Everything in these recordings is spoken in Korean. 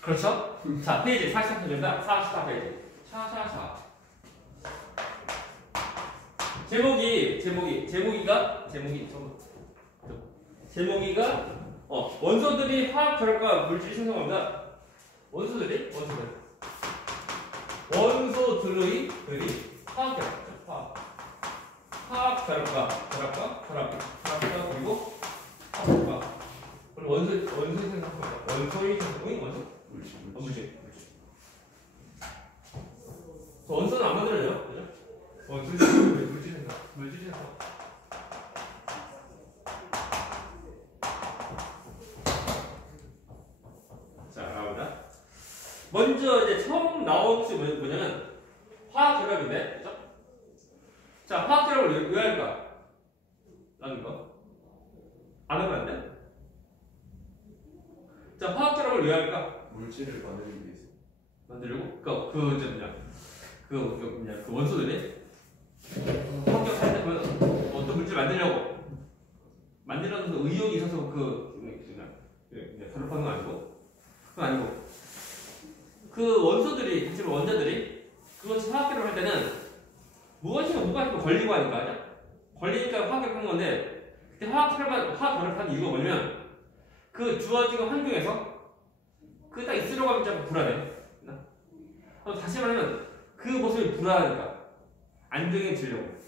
그렇죠? 자, 페이지 44페이지입니다. 44페이지. 샤샤샤. 제목이가 원소들이 화학 결과 물질 생성합니다. 원소들이 화학 결과, 화학 결과 그리고 화학 결과. 그리고 원소의 생성합니다. 원소의 생성이 물질. 원소는 안 만들어져요, 그죠? 물질 생성. 먼저 이제 처음 나온 것이 뭐냐면 화학 결합인데, 그죠? 자, 화학 결합을 왜 할까? 라는 거. 안 하면 안 돼? 자, 화학 결합을 왜 할까? 물질을 만들기 위해서. 만들려고? 그 원소들이 합격할 때 보면 어떤 물질 만들려고 만들려는 의욕이 있어서 결합하는 건 아니고, 그건 아니고. 그 원소들이, 사실 원자들이 그것이 화학결합을 할 때는 무엇인가 걸리고 하니까, 걸리니까 화학결합하는 건데, 그때 화학결합하는 이유가 뭐냐면 그 주어진 환경에서 그 딱 있으려고 하면 자꾸 불안해. 다시 말하면 그 모습이 불안하니까 안정해지려고.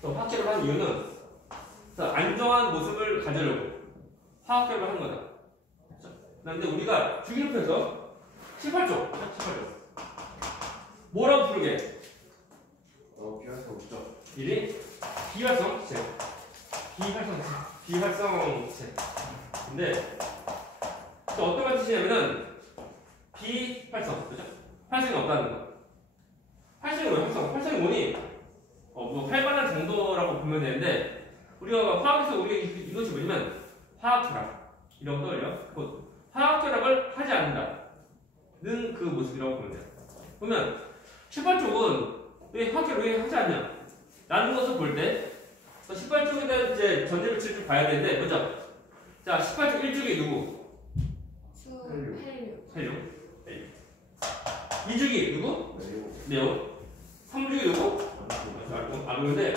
또 화학결합을 하는 이유는 안정한 모습을 가지려고 화학결합을 하는 거다. 그런데 우리가 주기율표에서 18조. 뭐라고 부르게? 비활성체. 1이 비활성체. 근데 어떤 뜻이냐면은 비활성, 그죠? 활성이 없다는 거. 활성이 뭐야? 활성이 뭐니? 활발한 정도라고 보면 되는데, 우리가 화학에서 이것이 뭐냐면 화학결합 이런 거 떠올려. 화학결합을 하지 않는다는 그 모습이라고 보면 돼요. 보면 18쪽은 왜 화학결합을 왜 하지 않냐? 라는 것을 볼 때 18쪽에 대한 이제 전제를 쭉 봐야 되는데, 먼저 자, 18쪽 1쪽이 누구? 헬륨. 2쪽이 누구? 네온. 3쪽이 누구? 아르곤인데,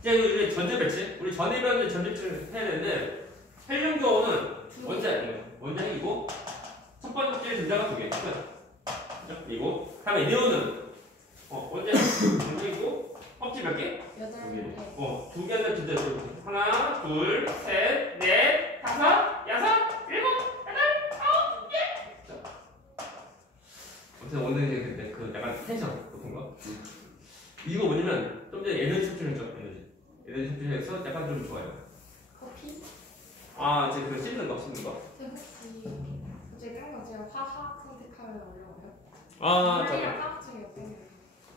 이제 전제 배치. 우리 전에 배웠는데 전제 배치를 해야 되는데, 헬륨 경우는 원자핵이고 첫 번째 전자가 2개. 그리고 다음에 네온은 원자핵이고 껍질 몇 개? 8개. 2개는 진짜 하나, 둘, 셋, 넷, 다섯, 여섯, 일곱, 여덟, 아홉, 예. 자, 아무튼 오늘 근데 약간 텐션 높은 거. 이거 뭐냐면 좀 전에 에너지 섭취했죠. 에너지 섭취해서 약간 좀 좋아요. 커피? 이제 그 씹는 거. 혹시 어제 제가 화학 선택하면 어려워요? 잠깐. 화학 중에 어떤 게?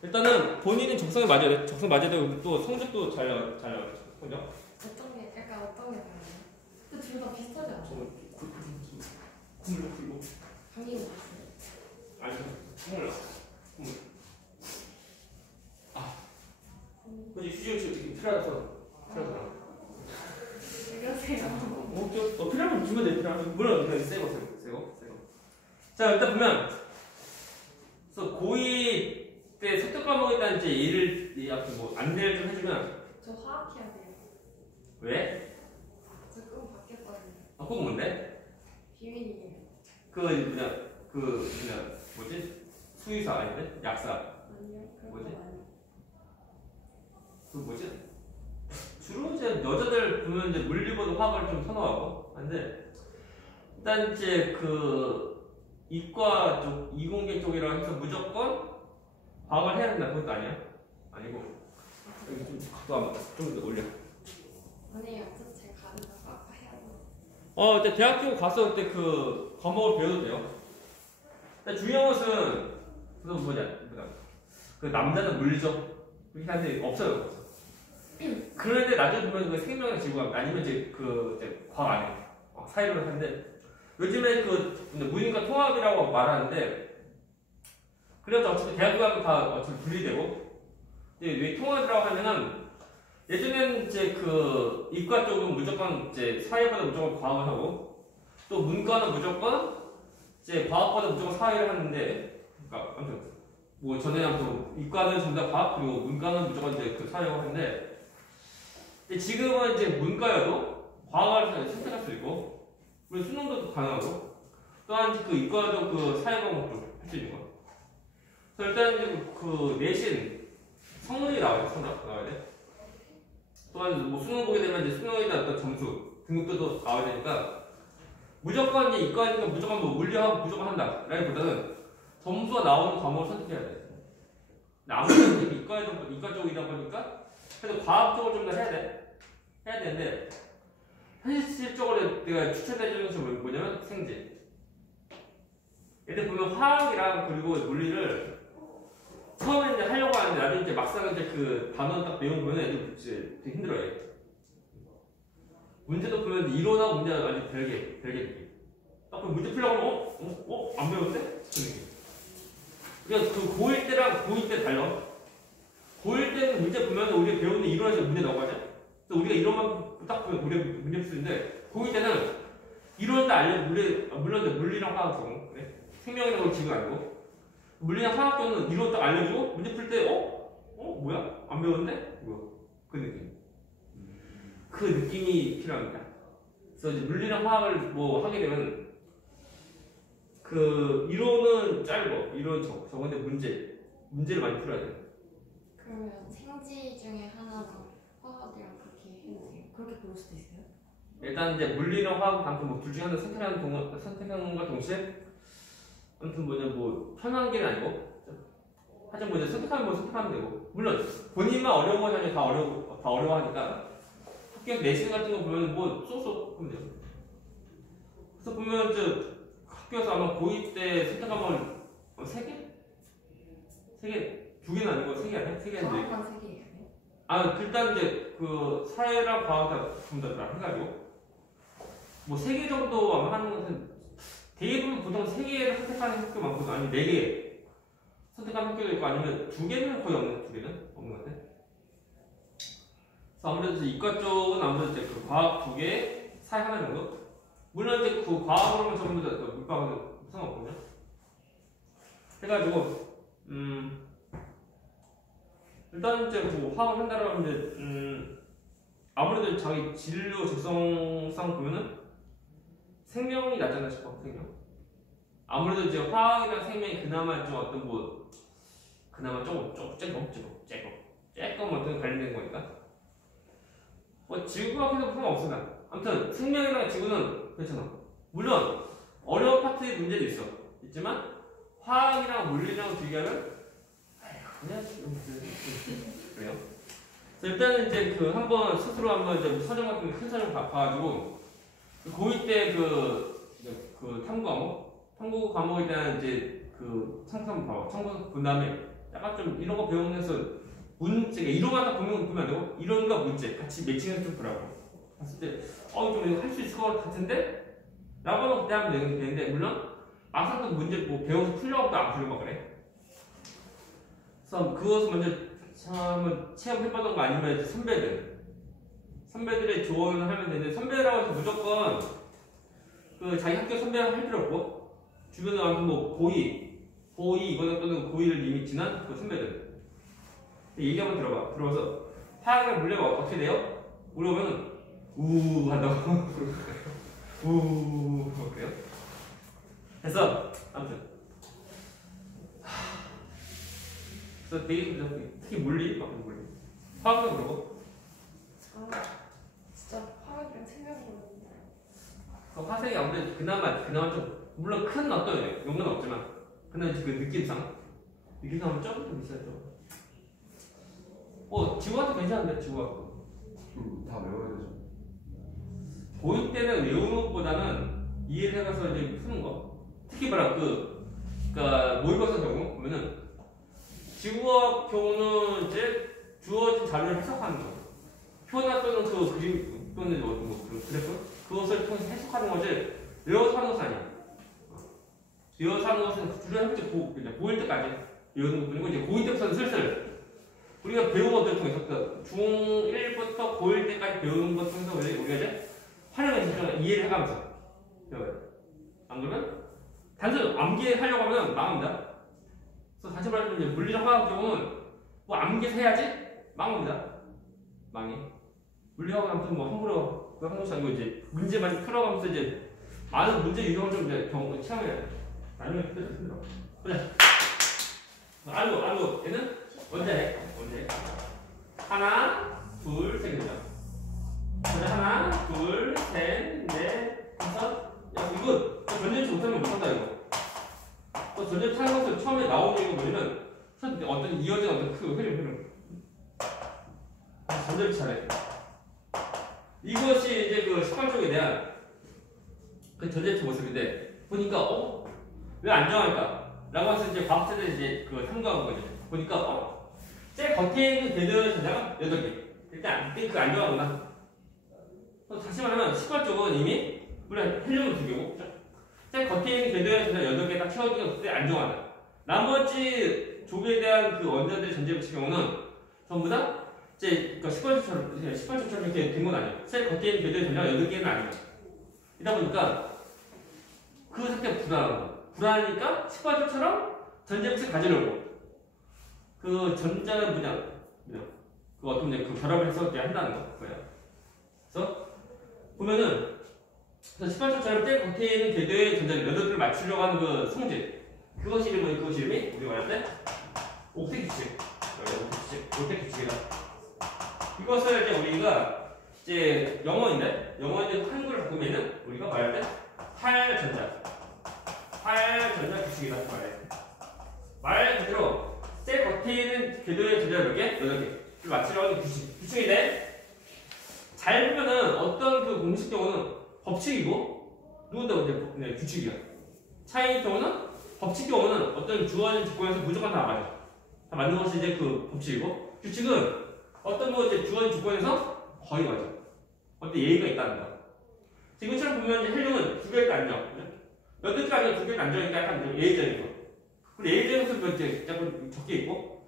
일단은 본인은 적성에 맞아야 돼. 적성 맞아야 되고 또 성적도 잘 나와요. 성적. 어떤 게 다르나요? 근데 둘 다 비슷하지 않아요? 콧물 풀고. 감기 왔어요. 아니죠. 콧물. 근데 휴지를 필요하다서. 왜 그러세요? 필요하면 주면 돼. 필요하면 물론 그냥 세고. 자, 일단 보면 그래서 고2 때 석격 과목에다 이제 안내를 좀 해주면. 저 화학 해야 돼요. 왜? 저 꿈 바뀌었거든요. 그거 뭔데? 비밀이에요. 뭐지? 수의사 아닌데? 약사. 아니요. 뭐지? 주로 이제 여자들 보면 이제 물리보다 화학을 좀 선호하고. 근데 일단 이제 이과 쪽, 이공계 쪽이라 해서 무조건 과학을 해야 된다 그것도 아니야? 아니고 여기 좀 각도 좀 더 올려. 아니에요. 제가 가는 거 해야 돼요. 그때 대학교 가서 그때 그 과목을 배워도 돼요. 근데 중요한 것은 그 남자는 물리죠. 그렇게 하는데 없어요. 그런데 나중에 보면 그 생명의 지구학 아니면 이제 과학 안 해. 사이로를 하는데 요즘에 무인과 통합이라고 말하는데, 그래서 어차피 대학교 가면 다 어차피 분리되고, 왜 통합이라고 하면은 예전에는 이제 이과 쪽은 무조건 이제 사회보다 무조건 과학을 하고, 또 문과는 무조건 이제 과학과는 무조건 사회를 하는데, 그러니까 아무튼 뭐 전에 아무튼 이과는 전부 다 과학 그리고 문과는 무조건 이제 그 사회를 하는데, 근데 지금은 이제 문과여도 과학을 선택할 수 있고, 그리고 수능도 가능하고, 또한 그 이과도 그 사회과목도 할 수 있는 거. 그래서 일단 이제 그 내신 성능이 나와야 돼, 나와야 돼. 또한 뭐 수능 보게 되면 이제 수능에 대한 어떤 점수 등급도 나와야 되니까 무조건 이제 이과니까 무조건 뭐 물리하고 무조건 한다 라기보다는 점수가 나오는 과목을 선택해야 돼. 아무래도 이과 쪽이다 보니까 그래도 과학 쪽을 좀 더 해야 되는데 현실적으로 내가 추천해주는 것이 뭐냐면 생제. 예를 보면 화학이랑 그리고 물리를 처음에 이제 하려고 하는데 나중에 이제 막상 이제 그 단어 딱 배우면 애들 되게 힘들어해. 문제도 보면 이론하고 문제가 완전 별개 느낌. 딱 그 문제 풀려고 하면 안 배웠대? 그 느낌. 그러니까 그 고1 때랑 고2 때 달라. 고1 때는 문제 보면 우리가 배우는 이론에서 문제 나오거든. 그래서 우리가 이론만 딱 보면 우리가 문제 풀 수 있는데 고2 때는 이론도 물론 물리랑 화학 적응. 그래? 생명이라는 걸 지금 알고. 물리나 화학교는 이론 딱 알려주고 문제 풀 때 뭐야? 안 배웠는데? 뭐야? 그 느낌. 그 느낌이 필요합니다. 그래서 이제 물리나 화학을 뭐 하게 되면 그 이론은 짧고 이론 적은데 문제를 많이 풀어야 돼. 그러면 생지 중에 하나랑 화학이랑 그렇게 해도 돼요? 그렇게 부를 수도 있어요? 일단 이제 물리나 화학 방금 뭐둘 중에 하나 선택하는 것과 동시에 아무튼 뭐 편한 게 아니고 하여튼 뭐 이제 선택하면 되고 물론 본인만 어려운 건 아니고 다 어려워하니까 학교 내신 같은 거 보면 뭐 쏙쏙 하면 돼요. 그래서 보면 이제 학교에서 아마 고2 때 선택하면 3개? 2개는 아니고 3개 아니야? 3개인데 과학만 3개예요? 일단 이제 그 사회랑 과학 다 전부 다 해가지고 뭐 3개 정도 아마 하는 것은 대부분 보통 3개를 선택하는 학교 많거든. 아니면 4개 선택하는 학교도 있고 아니면 2개는 거의 없는 2개는 없는 것 같아. 그래서 아무래도 이과 쪽은 아무래도 이제 그 과학 2개, 사회 하나 정도. 물론 이제 그 과학으로만 전부 다 물방은 상관없거든요. 해가지고 일단 이제 뭐 화학을 한다고 하면 이제 아무래도 자기 진로 적성상 보면은 생명이 낫잖아 싶어. 생명. 아무래도 이제 화학이랑 생명이 그나마 좀 어떤 뭐 그나마 조금 어떤 관련된 거니까. 뭐 지구과학에서 상관없어 나. 아무튼 생명이랑 지구는 괜찮아. 물론 어려운 파트의 문제도 있지만 화학이랑 물리랑 비교하면 그냥 그래요. 그래서 일단은 이제 그 한번 스스로 한번 이제 서점 같은 큰 서점 봐가지고 고2 때 그 탐구 과목에 대한 이제 그 참고 봐봐. 참고 본 다음에 약간 좀 이런 거 배우면서 문제, 이론만 딱 보면 안 되고 이론과 문제 같이 매칭해서 좀 보라고. 봤을 때 좀 이거 할 수 있을 것 같은데? 라고 하면 그때 하면 되는데 물론 막상 또 문제 뭐 배워서 풀려고 안 풀려고 그래. 그래서 그것을 먼저 한번 체험해보던 거 아니면 이제 선배들의 조언을 하면 되는데 선배라고 해서 무조건 그 자기 학교 선배라고 할 필요 없고 주변에 와서 뭐 고2 이거는 또는 고2를 이미 지난 그 선배들 얘기 한번 들어봐서 화학이랑 물리가 어떻게 돼요? 물어보면 우우 한다고 우우 그래요? 그래서 아무튼 그래서 되게 특히 물리 화학도 그러고 진짜 화학이랑 생명이랑 그 화생이 아무래도 그나마 좀 물론 큰 어떤 용어는 없지만 그나마 그 느낌상 하면 조금 더 비싸죠. 지구학도 괜찮은데 지구학도 다 외워야 되죠. 고2 때는 외우는 것보다는 이해를 해가서 이제 푸는 거. 특히 그러니까 모의고사 경우 보면은 지구학 경우는 이제 주어진 자료를 해석하는 거. 표나 또는 그 그림 또는 뭐 그런 그래프 그것을 통해서 해석하는 거지 외워서 하는 것은 아니야. 외워서 하는 것은 주로 현재 고1 때까지 외우는 것뿐이고 이제 고2 때부터는 슬슬 우리가 배운 것들 통해서 중1부터 고1 때까지 배우는 것 통해서 우리가 이제 활용해서 이해를 해가면서 배워요. 안 그러면 단순 암기하려고 하면 망합니다. 그래서 다시 말하면 이제 물리적 화학 경우는 뭐 암기해서 해야지 망합니다. 망해. 물리학 아무튼 뭐 함부로 그 한국이 아니고 이제 문제만 풀어가면서 이제 많은 문제 유형을 좀 이제 경험을 취하면 나중에 힘들어. 보자. 알고 얘는 언제 하나 둘 셋 개입니다. 하나 둘 셋 넷 다섯 야 이거 전제치 못하면 못한다 이거. 또 전제치 하는 것을 처음에 나오는 이유가 뭐냐면 어떤 이어진 어떤 그 흐름 전제치 잘해. 이것이 이제 그 식관적에 대한 그 전제치 모습인데 보니까 왜 안 정할까? 라고 해서 이제 과학자들이 이제 그 탐구한 거죠. 보니까 제일 겉에 있는 궤도의 전자가 8개. 일단 안 정하구나. 다시 말하면 식관적은 이미 물론 헬륨은 2개고 제일 겉에 있는 궤도의 전자 8개 딱 채워주면 그때 안 정하다. 나머지 족에 대한 그 원자들의 전제 붙일 경우는 전부 다 이제 그 식관적처럼 이렇게 된 건 아니에요. 제일 겉에 있는 궤도의 전자가 8개는 아니에요. 이다 보니까 그 상태가 불안한 거예요. 불안하니까 식관적처럼 전제빛을 가지려고 그 전자는 그 어떤 그 결합을 해서 이렇게 한다는 거예요. 그래서 보면은 식관적처럼 제일 겉에 있는 궤도의 전자를 8개를 맞추려고 하는 그 성질 그것이 이름이 우리가 말할 때 옥텟 규칙. 옥텟 규칙이다. 이것을 이제 우리가 이제 영어인데 한글을 바꾸면은 우리가 말할 때 활전자 규칙이다 말 그대로 셀 겉에 있는 궤도의 전자 8개를 맞추려고 하는 규칙인데 잘 보면은 어떤 그 공식 경우는 법칙이고 누군가 이제 규칙이야. 차이인 경우는 법칙 경우는 어떤 주어진 조건에서 무조건 다 맞아. 다 맞는 것이 이제 그 법칙이고 규칙은 어떤 뭐 이제 주어진 조건에서 거의 맞아. 어떤 예의가 있다는 거야. 지금처럼 보면 이제 헬륨은 2개를 안 정. 8개가 아니라 2개를 안 정이니까 약간 예의적인 거. 근데 예의적인 것도 이제 약간 적게 있고.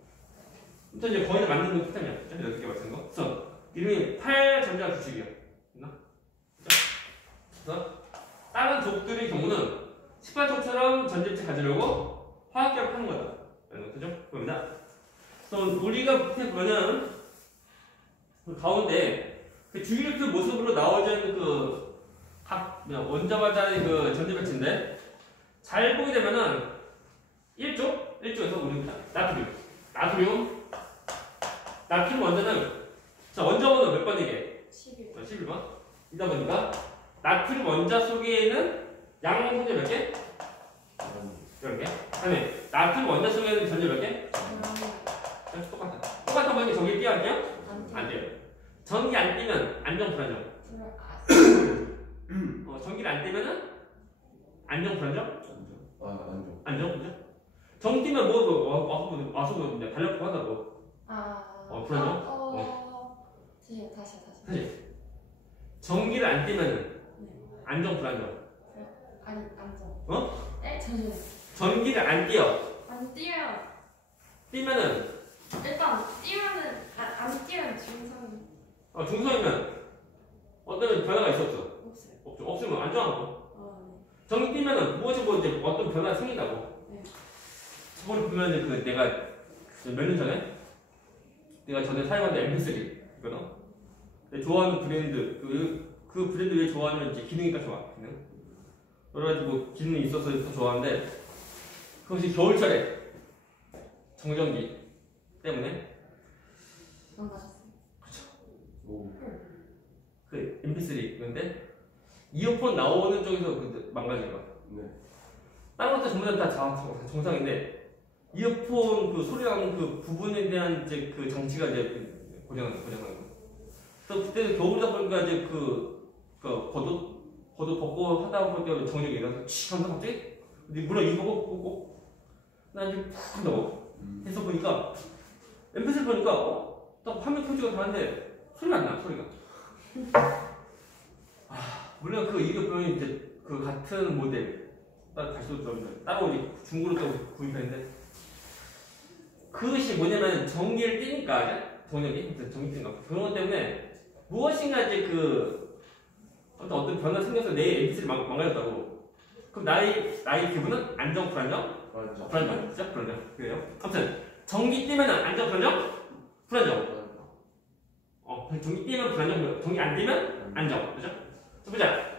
아무튼 이제 거의 다 맞는 거 패턴이야. 8개 맞는 거. 그래서 이름이 8전자 규칙이야. 됐나? 그래서 다른 족들의 경우는 식관적처럼 전제치 가지려고 화학결합 하는 거다. 그죠? 보입니다. 그래서 우리가 밑에 보면은 그 가운데 그 주기율표 모습으로 나와진 그 각 원자마자의 그 전제 배치인데 잘 보게 되면은 1쪽에서 우리 나트륨 원자는 자 원자번호 몇 번이게? 11번. 이다 보니까 나트륨 원자 속에 있는 양 성질 몇 개? 10개. 그다음에 나트륨 원자 속에 있는 전제 몇 개? 똑같아 보이면 전기 띄어 안 띄어? 안 띄어요. 전기 안 띄면 안정 불안정. 전기를 안 띄면은 안정 불안정? 안정 그죠? 전기 띄면 와서 달려고 한다고. 불안정? 다시. 전기를 안 띄면은 안정 불안정. 안정. 네, 잠시만요. 전기를 안 띄어. 안 띄어요. 띄면은 일단 띄면은 안 띄면 중성이. 중성이면 어떤 변화가 있어 없어? 없어요. 없으면 안 좋아하는 거. 네. 전기 띄면은 무엇이 이제 어떤 변화가 생긴다고. 네. 저번에 보면은 그 내가 몇 년 전에 내가 전에 사용하는 MP3 이거는 내가 좋아하는 브랜드 그 브랜드 왜 좋아하냐면 이제 기능이 딱 좋아. 기능. 여러 가지 뭐 기능이 있어서 더 좋아하는데 그것이 겨울철에 정전기 때문에 망가졌어요. 그 MP3 그런데 이어폰 나오는 쪽에서 망가진 거야. 네. 다른 것도 전부 다 정상인데 이어폰 그 소리 나는 그 부분에 대한 이제 그 장치가 이제 고장난 거. 그래서 그때는 겨울이다 보니까 이제 겉옷 벗고 하다 보니까 정력이 일어나서 칙 하면서 갑자기 물어 입고 꼭 나 이제 푹 한다고 해서 보니까 MP3 보니까 딱 화면 켜지고 하는데 소리가 안 나. 소리가. 물론 그 이거 보면 이제 그 같은 모델 다시 좀 따로 중고로 또 구입했는데 그것이 뭐냐면 전기를 띄니까 전기 띄니까 그런 것 때문에 무엇인가 이제 어떤 변화 생겨서 내 MPC를 망가졌다고. 그럼 나의 기분은 안정, 불안정? 불안정. 불안정. 진짜 불안정. 그래요? 아무튼 전기 뛰면은 안정, 불안정? 불안정. 전기 뛰면 불안정, 전기 안 뛰면 안정. 그죠? 자, 보자.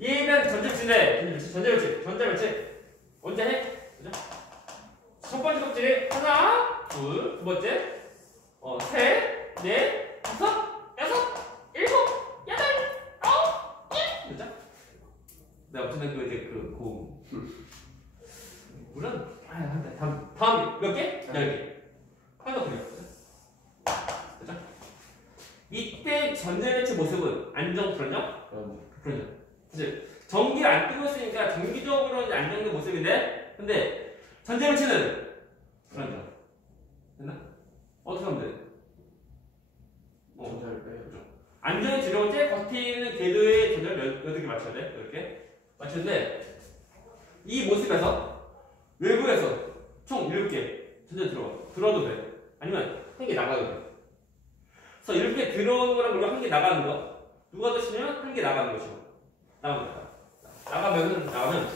얘는 전자별치. 언제 해? 그죠? 첫 번째 껍질이 하나, 둘, 두 번째, 셋, 넷, 다섯, 여섯, 일곱, 여덟, 아홉, 열. 그죠? 내가 엄청난 그 고음. 물론, 다음 몇 개? 10개. 하나 그려. 그죠? 이때 전자별치 모습은 안정, 불안정? 불안정. 사실 전기를 안 뜨고 있으니까 정기적으로는 안정된 모습인데, 근데 전자별치는 불안정. 됐나? 어떻게 하면 돼? 전자를 빼야죠. 안정이 들어올 때 겉에 있는 궤도의 전자를 8개 맞춰야 돼. 이렇게 맞추는데, 이 모습에서 외부에서 총 7개 전자 들어도 돼. 아니면 한 개 나가도 돼. 그래서 이렇게 들어오는 거랑 물론 한 개 나가는 거, 누가 더 치면 한 개 나가는 것이고, 나가면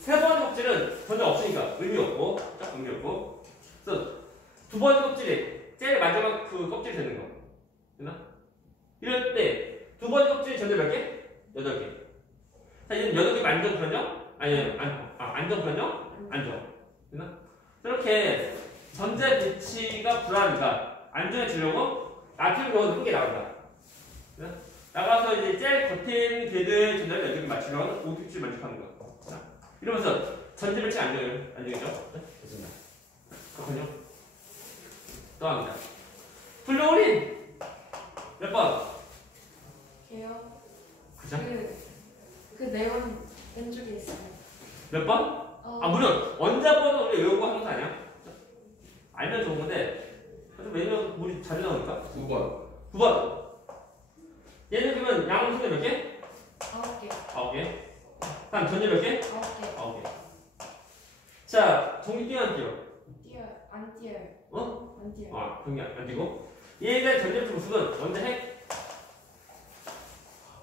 세 번째 껍질은 전자 없으니까 의미 없고, 그래서 두 번째 껍질이 제일 마지막 그 껍질 되는 거. 됐나? 이럴 때 두 번째 껍질이 전자 몇 개? 8개. 자, 이제 8개 안정, 불안정? 안정, 불안정? 안정. 됐나? 이렇게 전자 배치가 불안하니까 안정해 주려고 나트륨 넣어서 한 개 나간다. 됐나? 나가서 이제 제일 겉에 있는 궤도의 전자를 8개 맞추려면 오픽줄 만족하는 거. 자, 이러면서 전자 배치 안정이죠? 됐습니다. 그렇군요. 또 합니다. 플로린! 몇 번? 개요. 그죠? 그 네온 왼쪽에 있어요. 몇 번? 물론 원자번호 우리 외우고 하는 거 아니야? 알면 좋은 건데 왜냐면 우리 자주 나오니까 9번. 9번. 얘는 그러면 양성대 몇 개? 9개. 9개. 다음 전자 몇 개? 9개. 9개. 자, 전기 뛰어 안 뛰어? 안 뛰어요. 안 뛰어요. 전기 안 뛰고. 얘에 대한 전자 모습은 언제 해?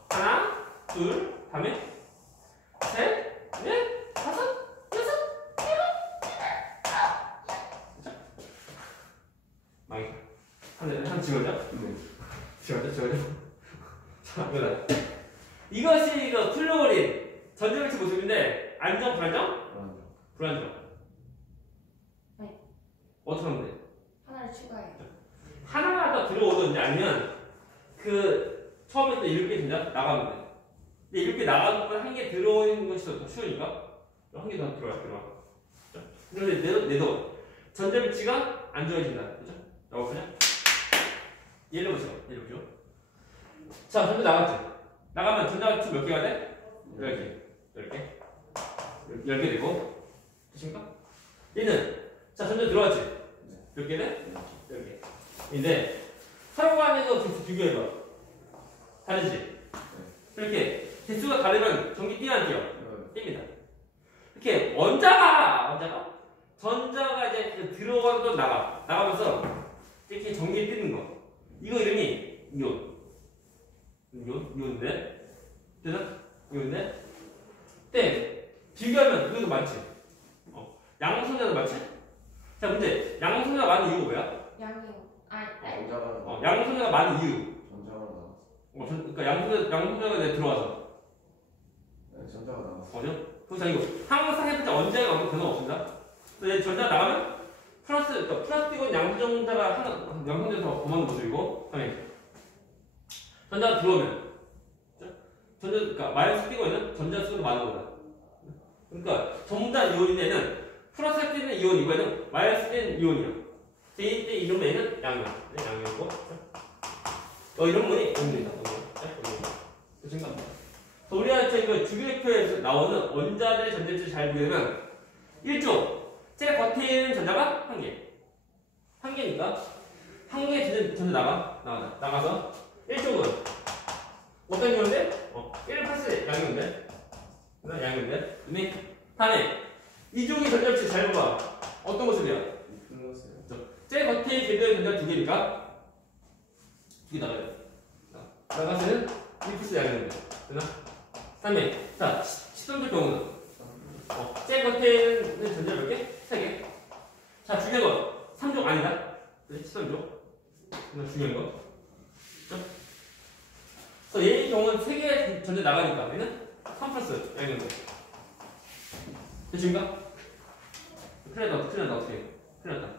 하나, 둘, 다음에 셋, 넷, 다섯, 여섯, 일곱, 자, 망했다. 한 지워져? 네. 지워져. 자, 이것이 이거 플로린 전자배치 모습인데 안정, 불안정? 불안정. 네. 어떻게 하면 돼? 하나를 추가해요. 하나가 더 들어오든지 아니면 처음에 또 이렇게 된다? 나가면 돼. 근데 이렇게 나가는 건 한 개 들어오는 것이 더 쉬우니까 한 개 더 들어와. 그런데 내도 전자배치가 안 좋아진다. 그죠? 나와보자. 얘를 보죠. 자, 전자 나갔지? 나가면 전자배치 몇 개가 돼? 10개 되고. 되십니까? 얘는, 자, 전자 들어왔지? 몇 개 돼? 10개. 근데 서로 간에서 비교해봐. 다르지? 이렇게 개수가 다르면 전기 뛰어 안 뛰어? 뜁니다. 이렇게 전자가 이제 들어가고 나가면서 이렇게 전기 뛰는 거. 이거 이름이 이온인데? 되나? 이온인데? 비교하면 이것도 많지? 양성자도 많지? 자, 근데 양성자가 많은 이유가 뭐야? 양성자가 많은 이유. 그러니까 양성자가 들어와서. 전자가 나왔어. 그래서 이거 항상 해봤자 언제가 아무 변화 없습니다. 근데 전자 나가면 플러스 띄고 양성자가 양성자가 더 고마운 모습이고, 그다음에 전자가 들어오면 그러니까 마이너스 띄고 있는 전자 수가 많은 거다. 그러니까 전부 다 이온인데는 플러스 띄는 이온 이거에는 마이너스 띄는 이온이요. 이때 이런 애는 양이고, 이런 문이 음입니다. 그렇습니까? 우리가 그 주기율표에서 나오는 원자들의 전자를 잘 보게 되면 1조 제일 겉에 있는 전자가 1개. 1개니까 1개 전자 나가서 1쪽은 어떤 이온인데? 184 양이온인데? 양이온인데? 다음에 2쪽이 전자를 잘 봐봐. 어떤 모습이야? 제일 겉에 궤도의 전자 2개니까 2개 나가야 돼. 나가서는 1플러스 양이온인데. 되나? 다음에 자, 시점적 경우는 셀 겉에는 전자 몇 개? 3개. 자, 중요한 거. 3종 아니다. 그래, 13종. 이건 중요한 거. 그죠? 그래서 얘의 경우는 3개 전자 나가니까 얘는 3 플러스 양인 거. 됐습니까? 큰일 났다, 어떻게 해? 큰일 났다.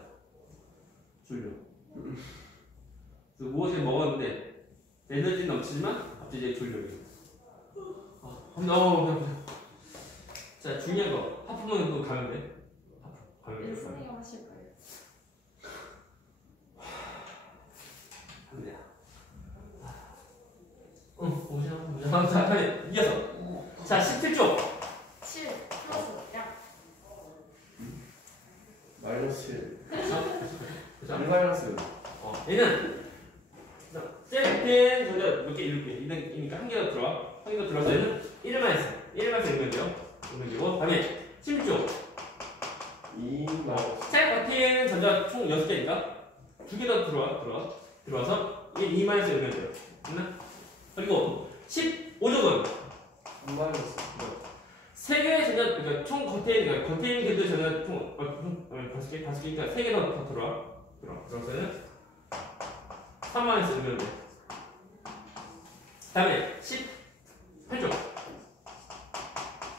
졸려. 무엇을 먹었는데 에너지 넘치지만 갑자기 이제 졸려. 자, 중요한 거. 하품은 그거 가면 돼. 가면 돼. 선생님 하실 거예요. 안 돼. 보자. 자, 빨리 이어서. 자, 17쪽. 7 플러스 약. 마이너스 7. 그죠? 1 마이너스. 얘는 셀펜 전자 몇개 이렇게 2등이니까 한 개가 들어와. 한 개가 들어와서 얘는 1만 했어. 1만 해서 이면 돼요. 이면 되고. 다음에 16쪽. 2 마이너스. 셀 버튼 전자 총 6개니까 2개 더 들어와서 2만 해서 이면 돼요. 됐나? 그리고 15쪽은 3 마이너스. 3개의 전자, 그러니까 총 겉에 있는 전자 총 5개니까 3개 더 들어와서는 3만 해서 이면 돼. 다음에 18쪽.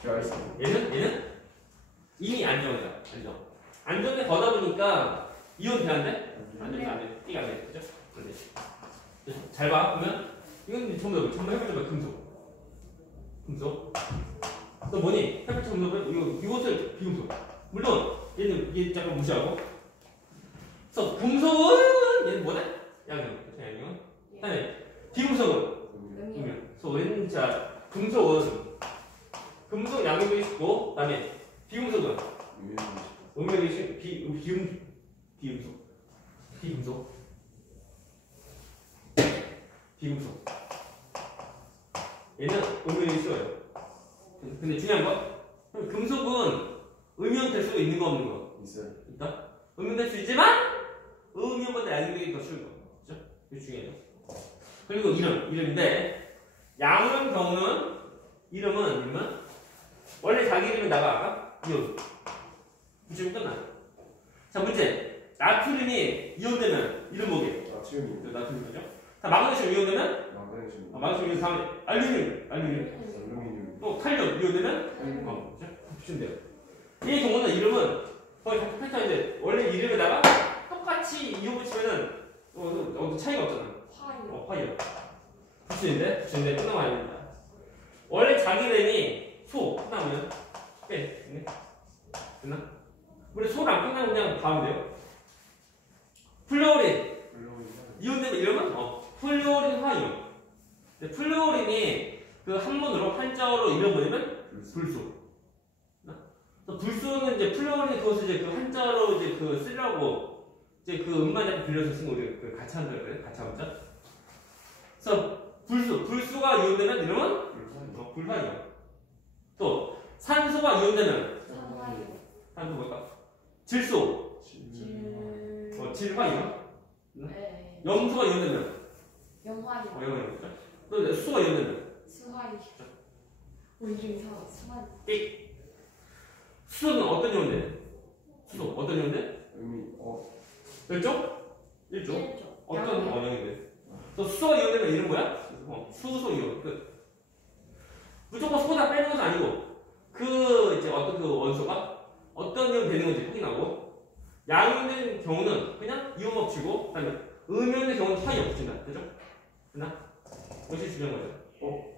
제가 있어. 얘는 이미 안정이다. 안정에 거다 보니까 이온 돼안돼? 안돼. 띠가 안 돼. 그죠? 안 돼. 잘 봐. 보면 이건 전부 해볼때 금속. 또 뭐니? 해볼때 전부 이것을 비금속. 물론 얘는 얘 잠깐 무시하고. 그래서 금속은 얘는 뭐네? 양이온. 그다음에 비금속은 음이요. 소는 자 금속 양용이 있고 그다음에 비금속은 음용이 있고 비금속 얘는 음용이 있어요. 근데 중요한 건 금속은 음용 될 수 있는 거 없는 거 있어요. 있다. 음용 될 수 있지만 음용보다 양용이 더 쉬운 거. 그죠? 이게 중요해요. 그리고 이름인데 양은 경우는 이름은 원래 자기 이름이 나가 이온 붙이면 끝나. 자, 문제. 나트륨이 이온되면 이름 뭐게? 나트륨이. 나트륨이죠. 자, 마그네슘 이온되면 마그네슘. 마그네슘 다음에 알루미늄 알루미늄. 또 칼륨 이온되면 그죠? 붙이면 돼요. 이 경우는 이름은 거의 같은 패턴인데 원래 이름에다가 똑같이 이온 붙이면은 차이가 없잖아. 화이요. 붙이는데 끝나면 안 됩니다. 원래 자기 이름이 소 끝나면 빼. 됐나? 우리 소를 안 끝나면 그냥 가면 돼요. 플루오린. 이온되면 이름은 플루오린 화이온. 플루오린이 그 한문으로 한자어로 이름 뭐냐면 불소. 불소는 이제 플루오린 그것을 이제 그 한자어로 이제 그 쓰려고 이제 그 음만 빌려서 쓴 거 우리 그 가차한다 그래. 가차 문자. 그래서 불소가 이온되면 이름은 불화이온. 또 산소가 이온되면 산소 뭘까? 질소. 질화이온. 네. 염소가 이온되면 영화요. 영화이온이죠. 또 수소가 이온되면 수화요. 이름 이상하다. 수화요. 수소는 어떤 이온돼? 수소 어떤 이온돼? 일종? 어떤 원형인데? 또 수소가 이온되면 이름 뭐야? 수소 이온. 무조건 소다 빼는 것은 아니고 그 이제 어떤 그 원소가 어떤 이온 되는 건지 확인하고 양이온된 경우는 그냥 이온 없이고 그다음에 음이온된 경우는 화이온 붙인다. 되죠? 됐나? 이것이 중요한 거죠.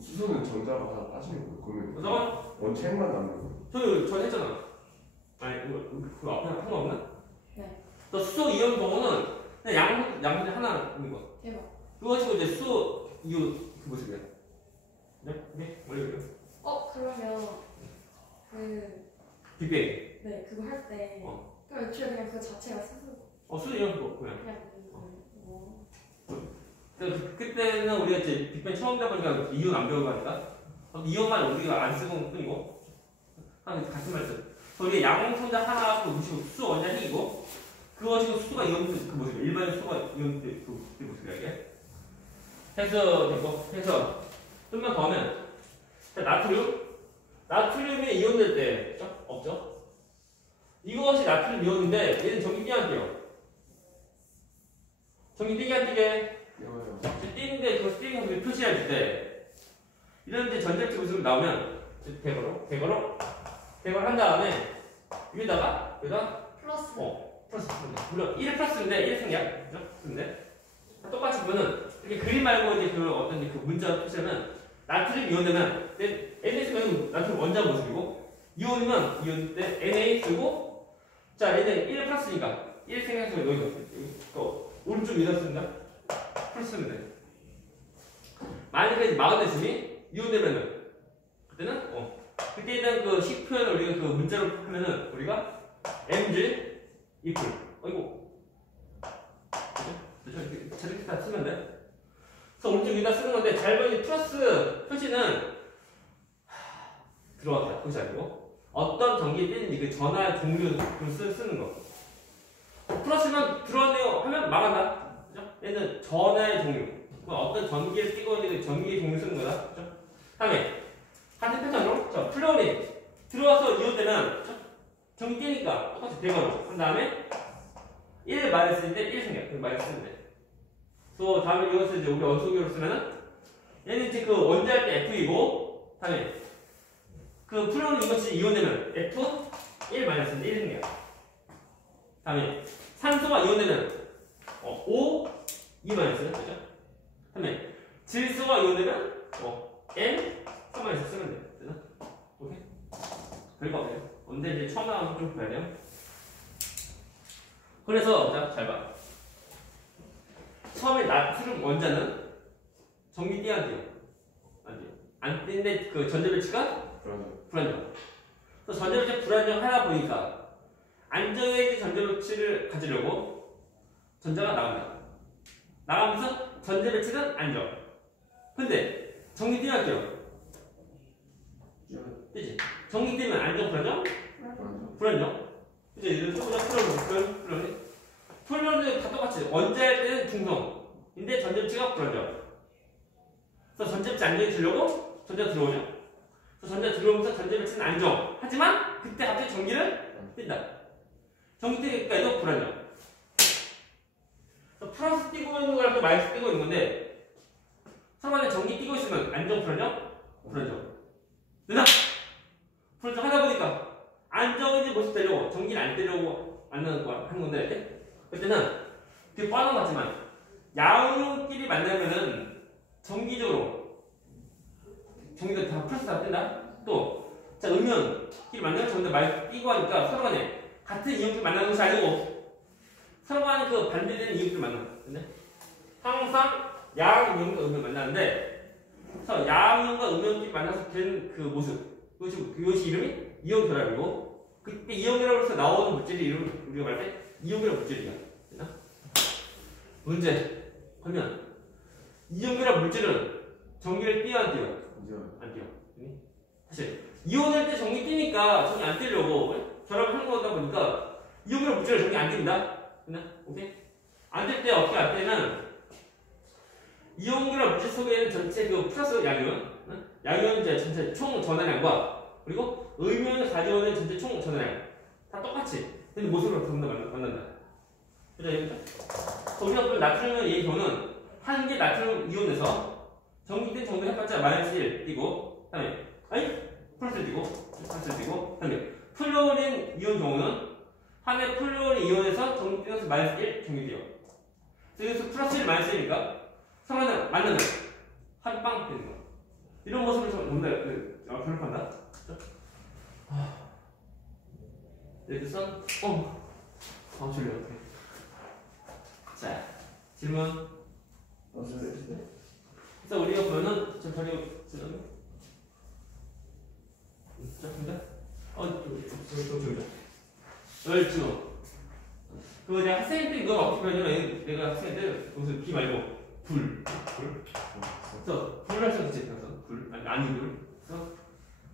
수소는 전자가 하나 빠지는 거예요. 그러면 원체만 남는 거예요. 저 했잖아. 아니 그 앞에 한 거 없나? 네. 또 수소 이온 경우는 그냥 양분이 하나 있는 거. 대박. 그거 가지고 이제 수소 이온 그 모습이야. 네? 원래 그래요. 그러면 빅뱅. 네 그거 할 때 그럼 애초에 그냥 그 자체가 스스로 수소 이온 그거 그냥. 그때는 우리가 이제 빅뱅 처음 배워보니까 이온 안 배우고 하니까 이온만 우리가 안 쓰고 뿐이고 같은 말 써. 우리가 양홍선자 하나 갖고 무시고 수소 원자핵이고 그거 지금 수소가 이온 그 모습이야. 일반 수소가 이온 그 모습이야 이게. 해서 됐고 해서 좀만 더 하면 나트륨 나트륨이 이온될 때 그죠? 없죠? 이것이 나트륨 이온인데 얘는 전기 띄안 띄요. 전기 띄게 안 띄게? 띄워요. 띄는데 그 띄는 표시할 때 이런 데 전자식 모습이 나오면 대거로 한 다음에 여기다가 플러스. 플러스 물론 1 플러스인데 1 생략 그죠? 근데 똑같이 보면은 이렇게 그림 말고 이제 그 어떤 그 문자 표시는 나트륨 이온되면 NaC는 나트륨 원자 모습이고 이온이면 이온 때 Na 쓰고 자 얘는 1 플러스니까 1 생략해서 여기 또 오른쪽 위에다 쓴다 플러스면 돼. 만약에 마그네슘이 이온되면은 그때는 그때는 그 식 표현을 우리가 그 문자로 하면은 우리가 Mg 이퀄 어이고 그죠? 저렇게 다 쓰면 돼. 그래서 오른쪽 위에다 쓰는 건데 잘 보니 플러스 표시는 들어왔다 그것이 아니고 어떤 전기에 뜨는지 그 전화 종류를 쓰는 거. 플러스는 들어왔네요 하면 말한다. 그죠? 얘는 전화의 종류. 어떤 전기를 띄고 있는 그 전기의 종류 쓰는 거다. 그죠? 다음에 같은 패턴으로 자 플로린 들어와서 이온되면 전기 띄니까 똑같이 대괄호 한 다음에 1 마이너스인데 1 생략 그 마이너스인데 또 다음에 이것을 이제 우리 원소기로 쓰면은 얘는 이제 그 원자일 때 F이고 다음에 그 플로린 이것이 이온되면 F 1 마이너스인데 1 생략 다음에 산소가 이온되면 O 2 마이너스 그죠? 다음에 질소가 이온되면 N 3 마이너스 쓰면 돼. 되나? 오케이? 별거 없네요. 근데 이제 처음 나오면 좀 봐야 돼요. 그래서 자, 잘 봐. 처음에 나트륨 원자는 전기 띄야 안 돼요? 안 돼요. 안 띄는데 그 전자배치가 불안정. 그래서 전자배치 불안정하다 보니까 안정해진 전자배치를 가지려고 전자가 나갑니다. 나가면서 전자배치는 안정. 근데 전기 띄야 안 돼요? 뜨지? 전기 띄면 안정 불안정? 불안정. 이제 이런 플로린은 다 똑같이 원자일 때는 중성인데 전자배치가 불안정. 그래서 전자배치 안정이 되려고 전자 들어오냐? 그래서 전자 들어오면서 전자배치는 안정. 하지만 그때 갑자기 전기를 띈다. 전기 띄니까 얘도 불안정. 그래서 플러스 띄고 있는 거랑 또 마이너스 띄고 있는 건데 서로 간에 전기 띄고 있으면 안정 불안정? 불안정. 되나? 불안정 하다 보니까 안정이지 모습 되려고 전기를 안 떼려고 하는 건데 그때는 되게 뻔한 것 같지만 양용끼리 만나면은 정기적으로 전기가 다 플러스 다 뜬다. 또 자 음연끼리 만나면 전기가 많이 끼고 하니까 서로 간에 같은 이온끼리 만나는 것이 아니고 서로 간에 그 반대되는 이온끼리 만나. 항상 양용과 음연 만나는데 그래서 양용과 음연끼리 만나서 된 그 모습 그것이 이름이 이온 결합이고 그때 이온 결합으로서 나오는 물질이 이름 우리가 말할 때 이온 결합 물질이야. 됐나? 문제 그러면 이온 결합 물질은 전기를 띄어 안 띄어? 안 띄어. 사실 이온할 때 전기 띄니까 전기 안 띄려고 결합을 하는 거다 보니까 이온 결합 물질은 전기 안 띄는다. 됐나? 오케이? 안 뜰 때 어떻게 안 떼면 이온 결합 물질 속에는 전체 그 플러스 양이온 양이온 이제 전체 총 전하량과 그리고 음이온을 가져오는 전체 총 전하량 다 똑같이 근데 모습으로 전부 다 만난다. 그죠? 우리가 볼 나트륨의 이 경우는 한 개 나트륨 이온에서 전기된 정도 해봤자 마이너스 1 띄고 그다음에 플러스 띄고 그다음에 플로린 이온 경우는 한 개 플로린 이온에서 전기돼서 마이너스 1 전기돼요. 그래서 플러스 1 마이너스 1이니까 서로는 만나면 한빵 되는 거. 이런 모습을 전부 다 결합한다. 레드선 졸려. 자 질문. 그래서 우리가 보면은 좀 저리 지금 열중. 그거 내가 학생 때 이거 어떻게 하냐면 내가 학생 때 무슨 비 말고 불. 그래서 불을 할 수 있지. 그래서 불 아니 불.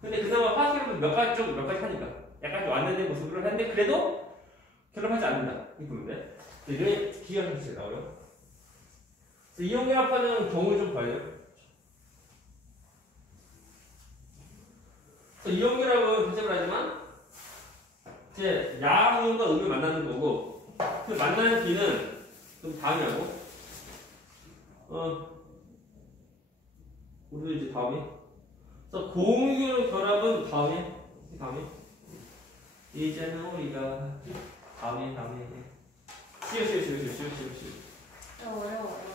근데 그나마 화학적으로 몇 가지 하니까 약간 좀 완전된 모습으로 했는데 그래도 결합하지 않는다. 이 부분인데 이게 기하는 뜻이 나와요. 그래서 이온 결합하는 경우를 좀 봐요. 이온결합은 대체를 하지만 이제 양음과 음이 만나는 거고 그 만나는 비는 좀 다음에 하고 우리도 이제 다음에 그래서 공유 결합은 다음에 이제는 우리가 다음에 쉬워 어려워요.